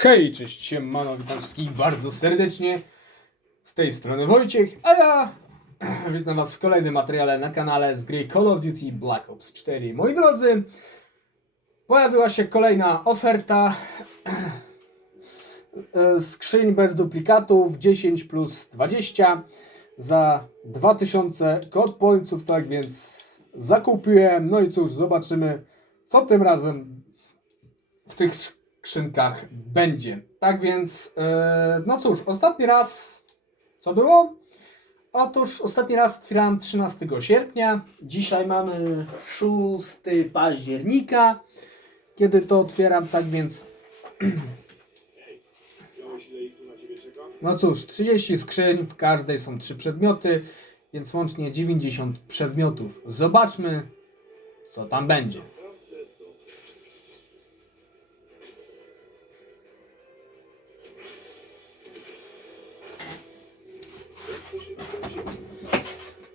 Hej, cześć, siemano, witam wszystkich bardzo serdecznie. Z tej strony Wojciech, a ja witam was w kolejnym materiale na kanale z gry Call of Duty Black Ops 4. Moi drodzy, pojawiła się kolejna oferta skrzyń bez duplikatów 10 plus 20 za 2000 kod pońców, tak więc zakupiłem. No i cóż, zobaczymy co tym razem w tych skrzynkach będzie. Tak więc, e, no cóż, ostatni raz, co było? Otóż ostatni raz otwierałem 13 sierpnia. Dzisiaj mamy 6 października, kiedy to otwieram, tak więc, no cóż, 30 skrzyń, w każdej są 3 przedmioty, więc łącznie 90 przedmiotów. Zobaczmy, co tam będzie.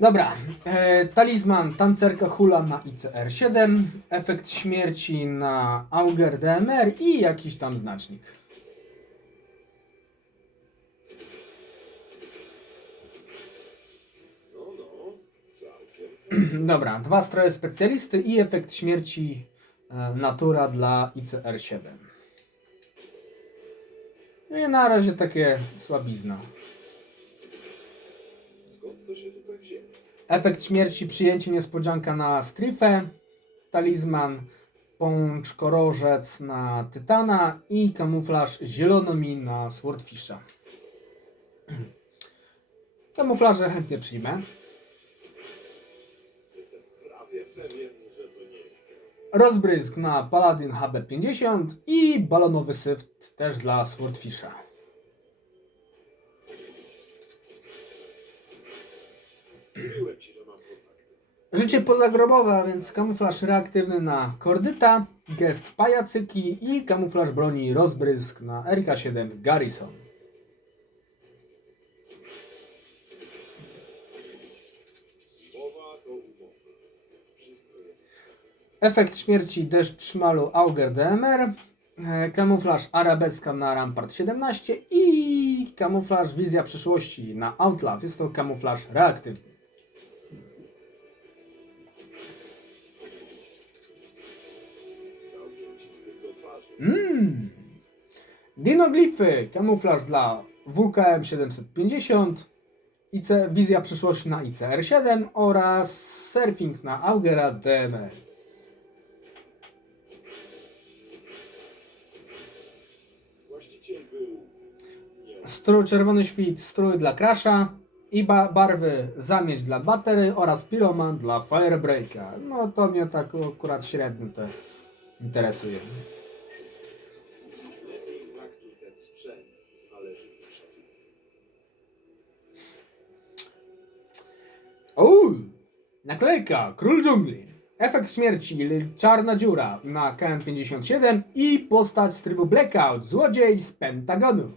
Dobra, e, talizman tancerka hula na ICR-7, efekt śmierci na Auger DMR i jakiś tam znacznik. Dobra, dwa stroje specjalisty i efekt śmierci e, natura dla ICR-7. No i na razie takie słabizna. Efekt śmierci, przyjęcie niespodzianka na strifę, talizman pączkorożec na tytana i kamuflaż zielonomi na swordfisha. Kamuflaże chętnie przyjmę. Rozbrysk na Paladin HB50 i balonowy syft też dla swordfisha. Życie pozagrobowe, a więc kamuflaż reaktywny na Kordyta, gest pajacyki i kamuflaż broni rozbrysk na RK7 Garrison. Efekt śmierci deszcz szmalu Auger DMR, e, kamuflaż arabeska na Rampart 17 i kamuflaż wizja przyszłości na Outlaw. Jest to kamuflaż reaktywny. Mmm. Dinoglify, kamuflaż dla WKM 750, IC, wizja przyszłości na ICR7 oraz surfing na Augera DMR. Właściciel był... Nie. Strój czerwony świt, strój dla Crasha i ba barwy zamieć dla batery oraz piroman dla Firebreaka. No to mnie tak akurat średnio to interesuje. Naklejka, król dżungli. Efekt śmierci, czarna dziura na KM57 i postać z trybu Blackout, złodziej z Pentagonu.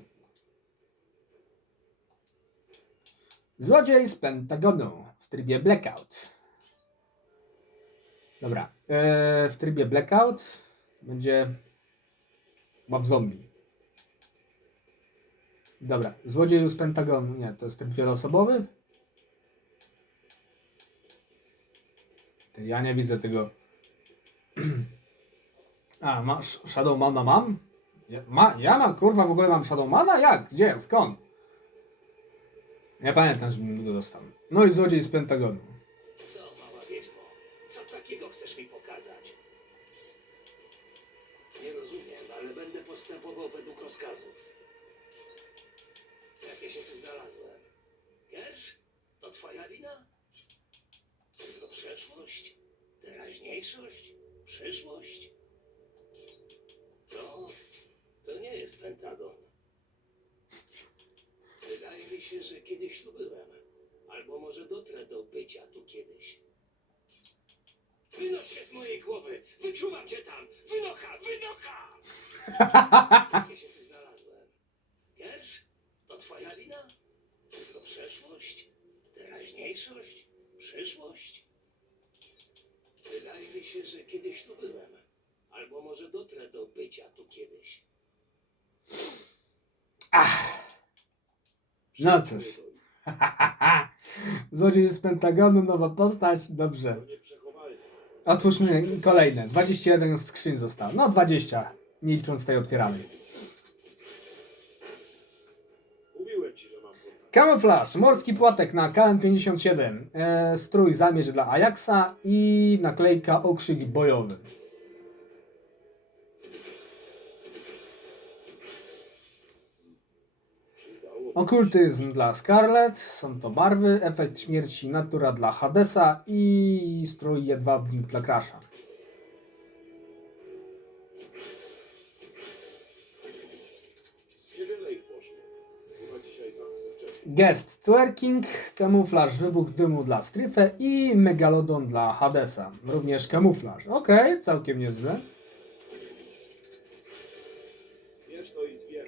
Złodziej z Pentagonu w trybie Blackout. Dobra, e, w trybie Blackout będzie chyba w zombie. Dobra, złodzieju z Pentagonu, nie, to jest tryb wieloosobowy. Ja nie widzę tego. A, masz Shadowmana mam? Ja, ma, ja mam, kurwa, w ogóle mam Shadowmana? Jak? Gdzie? Skąd? Nie pamiętam, żebym go dostał. No i złodziej z Pentagonu. Co, mała? Co takiego chcesz mi pokazać? Nie rozumiem, ale będę postępował według rozkazów. Ja się tu znalazłem? Wiesz? To twoja wina? Tylko przeszłość? Teraźniejszość? Przyszłość? No, to nie jest Pentagon. Wydaje mi się, że kiedyś tu byłem. Albo może dotrę do bycia tu kiedyś. Wynoś się z mojej głowy! Wyczuwam cię tam! Wynocha! Wynocha! Ja się tu znalazłem? Wiesz? To twoja wina? Tylko przeszłość? Teraźniejszość? Przyszłość? Wydaje mi się, że kiedyś tu byłem. Albo może dotrę do bycia tu kiedyś. No cóż. Złodziej z Pentagonu, nowa postać. Dobrze. Otwórzmy kolejne. 21 skrzyń zostało. No 20, nie licząc tej otwieranej. Kamuflaż, morski płatek na KM57, e, strój zamierz dla Ajaxa i naklejka okrzyk bojowy. Okultyzm dla Scarlet, są to barwy, efekt śmierci natura dla Hadesa i strój jedwabnik dla Crasha. Gest twerking, kamuflaż wybuch dymu dla Stryfę i megalodon dla Hadesa. Również kamuflaż. Okej, całkiem niezłe.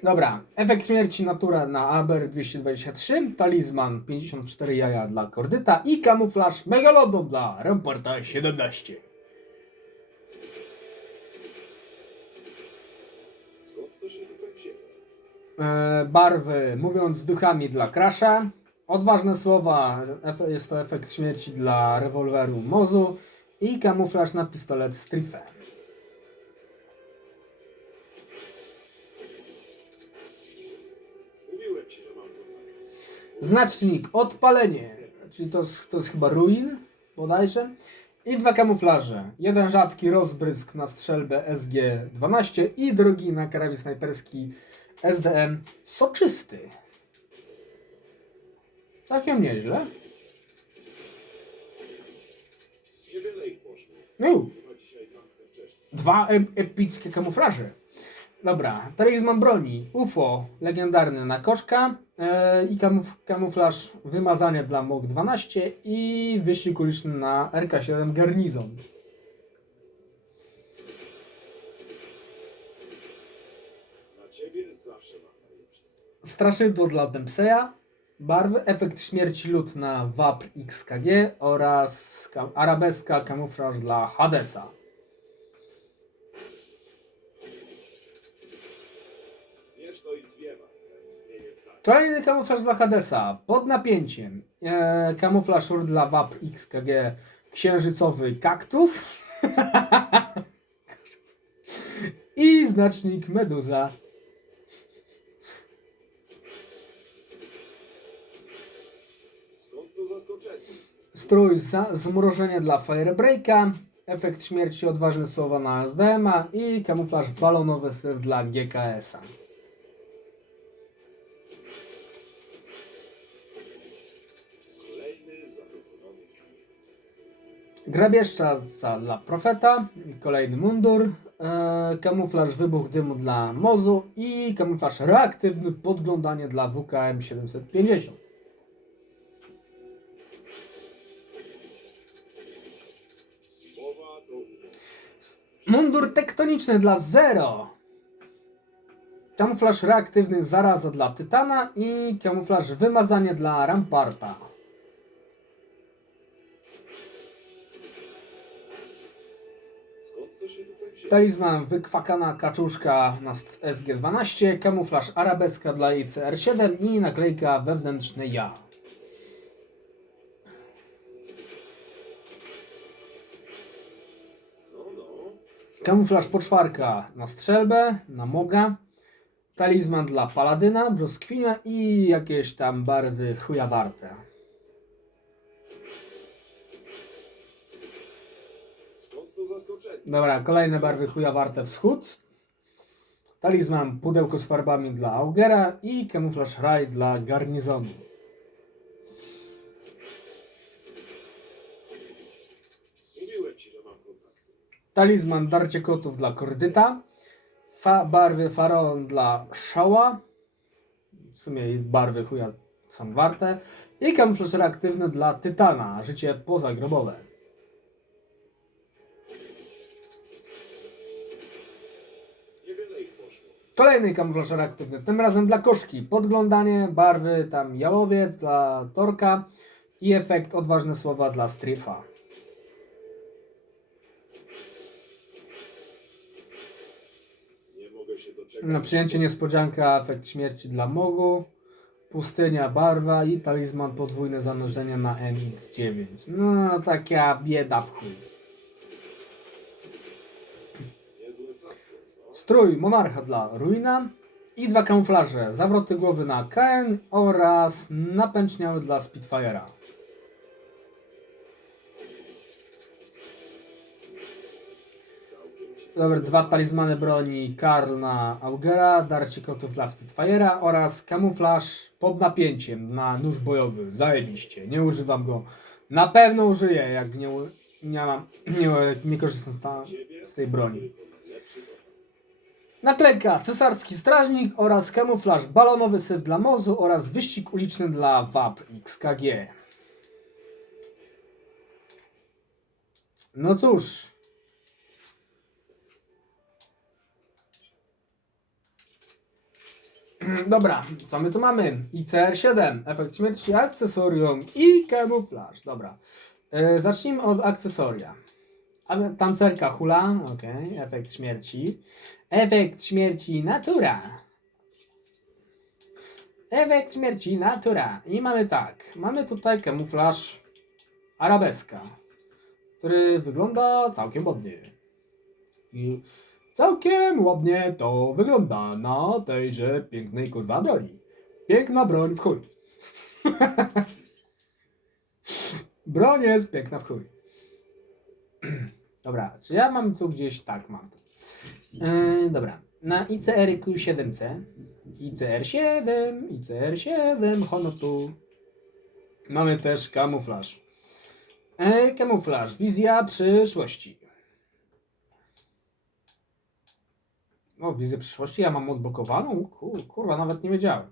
Dobra, efekt śmierci natura na Aber 223, talizman 54 jaja dla Kordyta i kamuflaż megalodon dla Ramparta 17. barwy mówiąc duchami dla Crasha. Odważne słowa, jest to efekt śmierci dla rewolweru Mozu i kamuflaż na pistolet Strife. Kontakt. Znacznik odpalenie, czyli to, jest- to jest chyba ruin bodajże. I dwa kamuflaże. Jeden rzadki rozbrysk na strzelbę SG-12 i drugi na karabin snajperski SDM soczysty. Całkiem nieźle. No, dwa ep- epickie kamuflaże. Dobra, talizman broni. UFO legendarny na koszka e, i kamuf kamuflaż wymazania dla MOG 12 i wyścig uliczny na RK7 Garnizon. Straszydło dla Dempseya, barwy, efekt śmierci lód na WAP XKG oraz ka arabeska kamuflaż dla Hadesa. Kolejny kamuflaż dla Hadesa, pod napięciem. E, kamuflaż dla WAP XKG księżycowy kaktus. I znacznik meduza. Strój za- zmrożenia dla Firebreaka. Efekt śmierci odważne słowa na SDM-a i kamuflaż balonowy syf dla GKS-a. Grabieżca dla Profeta, kolejny mundur, e, kamuflaż wybuch dymu dla Mozu i kamuflaż reaktywny podglądanie dla WKM 750. Mundur tektoniczny dla Zero. Kamuflaż reaktywny zaraza dla Tytana i kamuflaż wymazanie dla Ramparta. Talizman wykwakana kaczuszka na st- SG-12, kamuflaż arabeska dla ICR-7 i naklejka wewnętrzny ja. Kamuflaż poczwarka na strzelbę, na moga. Talizman dla paladyna, brzoskwinia i jakieś tam barwy chuja warte. Dobra, kolejne barwy chuja warte wschód. Talizman pudełko z farbami dla Augera i kamuflaż raj dla garnizonu. Talizman darcie kotów dla Kordyta. Fa barwy faraon dla Szała. W sumie barwy chuja są warte. I kamuflaż reaktywny dla Tytana. Życie pozagrobowe. Kolejny kamuflaż reaktywny, tym razem dla koszki. Podglądanie, barwy tam jałowiec dla Torka i efekt odważne słowa dla Strifa. Nie mogę się doczekać. czeka No, przyjęcie niespodzianka, efekt śmierci dla Mogu, pustynia, barwa i talizman podwójne zanurzenie na MX9. No, taka bieda w chuj. Strój monarcha dla Ruina i dwa kamuflaże, zawroty głowy na KN oraz napęczniały dla Spitfire'a. Dobra, dwa talizmany broni Karl na Augera, darcie kotów dla Spitfire'a oraz kamuflaż pod napięciem na nóż bojowy. Zajebiście, nie używam go. Na pewno użyję, jak nie, nie mam, nie, nie korzystam z, ta, z tej broni. Naklejka Cesarski Strażnik oraz kamuflaż balonowy syf dla Mozu oraz wyścig uliczny dla WAP XKG. No cóż. Dobra, co my tu mamy? ICR-7, efekt śmierci, akcesorium i kamuflaż. Dobra. E, zacznijmy od akcesoria. Tancerka hula, okej, efekt śmierci. Efekt śmierci natura. Efekt śmierci natura. I mamy tak. Mamy tutaj kamuflaż arabeska, który wygląda całkiem ładnie. I całkiem ładnie to wygląda na tejże pięknej kurwa broni. Piękna broń w chuj. broń jest piękna w chuj. Dobra, czy ja mam tu gdzieś tak mam tu. Yy, dobra. Na ICR-Q7C. ICR-7, ICR-7, Honotu. Mamy też kamuflaż. E, kamuflaż, wizja przyszłości. O, wizję przyszłości ja mam odblokowaną? Kur, kurwa, nawet nie wiedziałem.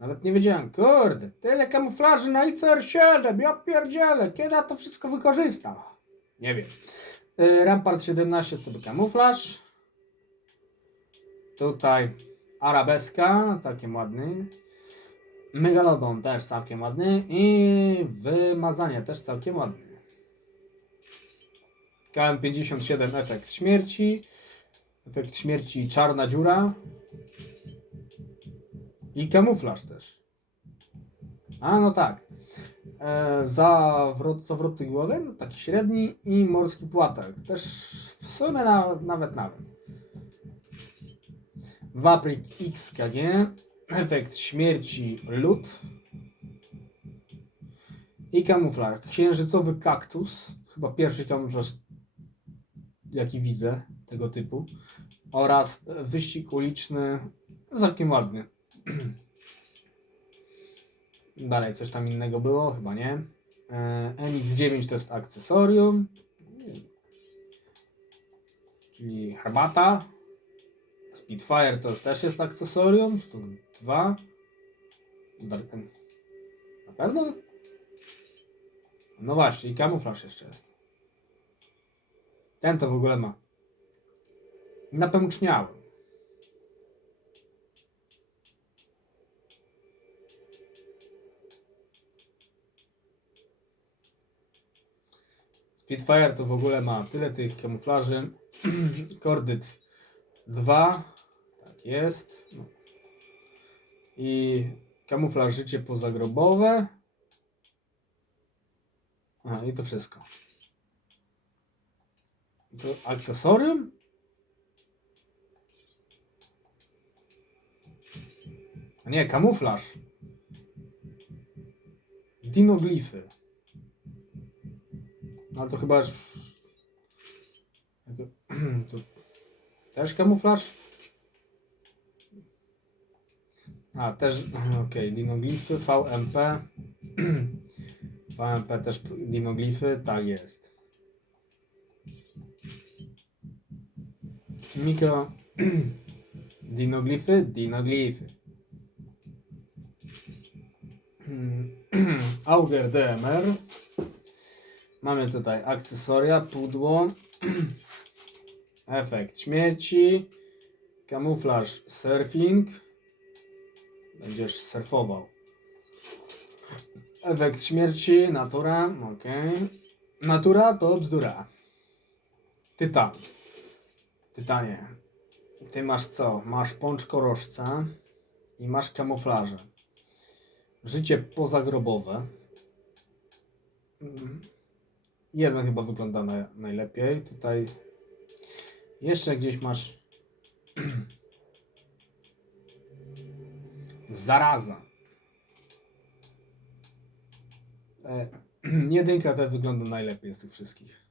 Nawet nie wiedziałem. Kurde, tyle kamuflaży na ICR-7, ja pierdzielę, kiedy ja to wszystko wykorzystam? Nie wiem. Y, Rampart 17 to był kamuflaż. Tutaj arabeska, całkiem ładny. Megalodon też całkiem ładny. I wymazanie też całkiem ładny. KM57 efekt śmierci. Efekt śmierci czarna dziura. I kamuflaż też. A no tak. E, zawrot, zawroty głowy, no taki średni i morski płatek. Też w sumie na, nawet nawet. Waprik XKG, efekt śmierci lód i kamuflaż. Księżycowy kaktus, chyba pierwszy kamuflaż jaki widzę tego typu oraz wyścig uliczny całkiem ładny. Dalej coś tam innego było? Chyba nie. E, MX9 to jest akcesorium. Czyli herbata. Spitfire to też jest akcesorium. Sztuk 2. Na pewno? No właśnie, i kamuflaż jeszcze jest. Ten to w ogóle ma. Napęczniały. Spitfire to w ogóle ma tyle tych kamuflaży. Kordyt 2. Tak jest. No. I kamuflaż życie pozagrobowe. A, i to wszystko. To akcesorium? Nie, kamuflaż. Dinoglify. No ale to chyba już... To też kamuflaż? A, też... Okej, dinoglify, VMP. VMP też dinoglify, tak jest. Mikro... Dinoglify, dinoglify. Auger DMR. Mamy tutaj akcesoria, pudło, efekt śmierci, kamuflaż surfing. Będziesz surfował. Efekt śmierci, natura, ok. Natura to bzdura. Tytan. Tytanie. Ty masz co? Masz pącz korożca i masz kamuflaże. Życie pozagrobowe. Mm. Jeden chyba wygląda na, najlepiej. Tutaj jeszcze gdzieś masz zaraza. E, jedynka ta wygląda najlepiej z tych wszystkich.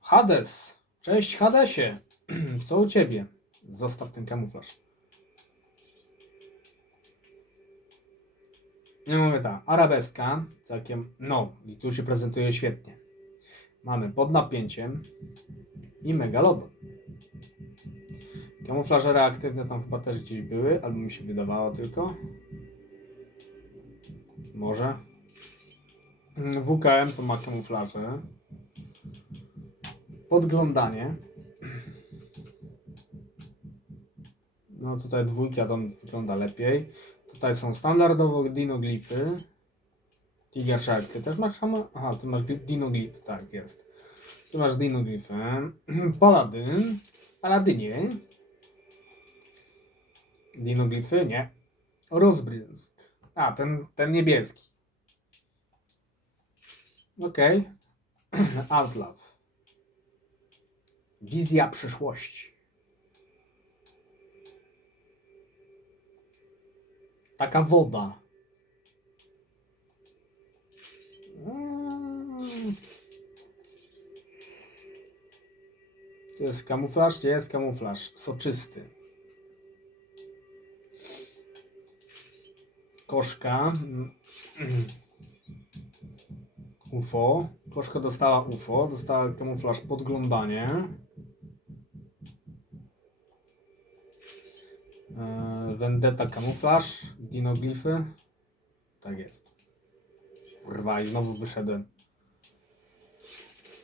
Hades. Cześć Hadesie. Co u ciebie? Zostaw ten kamuflaż. Nie mówię tak. Arabeska. Całkiem. No, i tu się prezentuje świetnie. Mamy pod napięciem i megalodon. Kamuflaże reaktywne tam chyba też gdzieś były, albo mi się wydawało tylko. Może. WKM to ma kamuflaże. Podglądanie. No tutaj dwójka tam wygląda lepiej. Tutaj są standardowo dinoglify. Tiger Shark, ty też masz hama? Aha, ty masz gli- dinoglif, tak jest. Ty masz dinoglify. Paladyn. Paladynie. Dinoglify? Nie. Rozbrysk. A, ten, ten niebieski. Okej. Outlaw. Wizja przyszłości. Taka woda. Mm. To jest kamuflaż? Nie jest kamuflaż. Soczysty. Koszka. Mm. UFO. Koszka dostała UFO. Dostała kamuflaż podglądanie. Eee, Vendetta kamuflaż. Dinoglify. Tak jest. Kurwa, i znowu wyszedłem.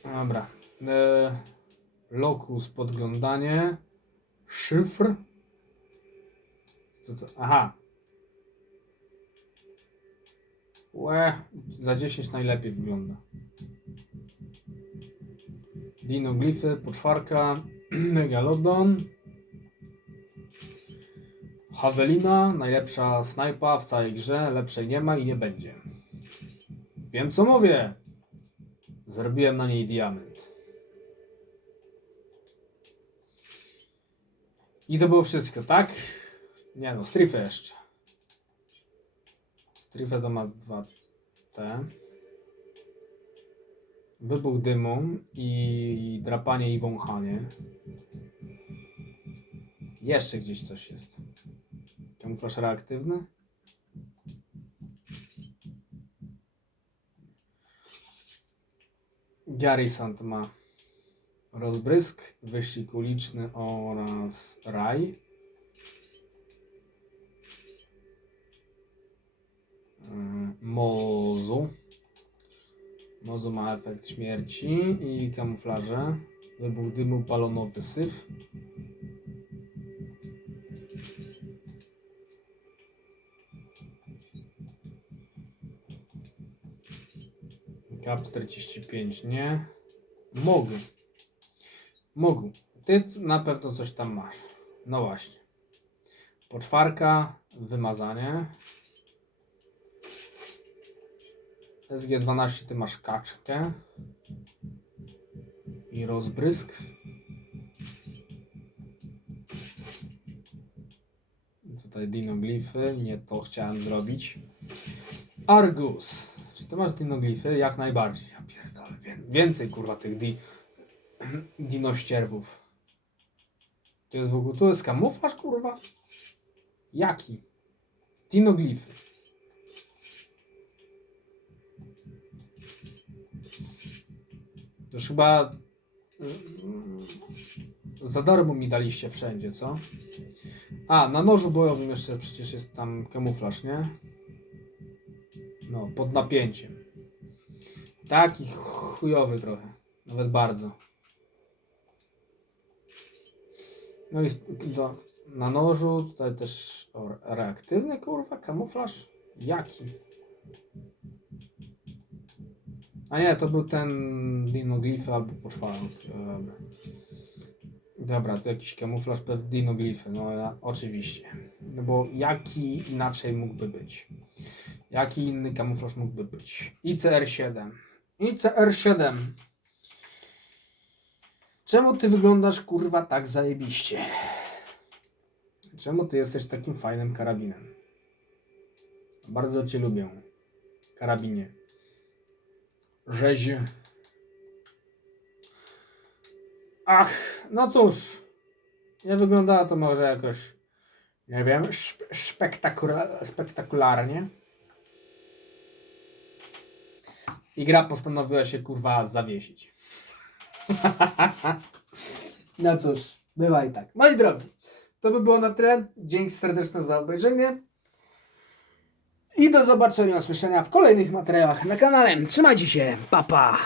Dobra. Eee, Locus podglądanie. Szyfr. Co to? Aha. Łe, za 10 najlepiej wygląda. Dinoglify, poczwarka, Megalodon. Hawelina, najlepsza snajpa w całej grze, lepszej nie ma i nie będzie. Wiem co mówię. Zrobiłem na niej diament. I to było wszystko, tak? Nie no, strifę jeszcze. Strifę to ma dwa te. Wybuch dymu i drapanie i wąchanie. Jeszcze gdzieś coś jest. Kamuflaż reaktywny? Garrison to ma rozbrysk, wyścig uliczny oraz raj. Mm, Mozu. Mozu ma efekt śmierci i kamuflaże. Wybuch dymu, balonowy syf. Kap 45 nie. Mogu. Mogu. Ty na pewno coś tam masz. No właśnie. Poczwarka, wymazanie. SG12 ty masz kaczkę. I rozbrysk. Tutaj dinoglify, nie to chciałem zrobić. Argus. Ty masz dinoglify? Jak najbardziej. Ja pierdolę. Wię- Więcej kurwa tych di... dinościerwów. To jest w ogóle... To jest kamuflaż kurwa? Jaki? Dinoglify. To już chyba... mm, Za darmo mi daliście wszędzie, co? A, na nożu bojowym jeszcze przecież jest tam kamuflaż, nie? No, pod napięciem. Taki chujowy trochę. Nawet bardzo. No i do, na nożu tutaj też o, reaktywny kurwa kamuflaż? Jaki? A nie, to był ten Dinoglif albo poczwarek. Dobra. Dobra, to jakiś kamuflaż pewnie dinoglify, no ja, oczywiście. No bo jaki inaczej mógłby być? Jaki inny kamuflaż mógłby być? ICR-7. ICR-7. Czemu ty wyglądasz kurwa tak zajebiście? Czemu ty jesteś takim fajnym karabinem? Bardzo cię lubię. Karabinie. Rzezie. Ach, no cóż. Nie wyglądało to może jakoś, nie wiem, spektakula- spektakularnie. I gra postanowiła się kurwa zawiesić. no cóż, bywa i tak. Moi drodzy, to by było na tyle. Dzięki serdeczne za obejrzenie. I do zobaczenia, usłyszenia w kolejnych materiałach na kanale. Trzymajcie się, pa pa!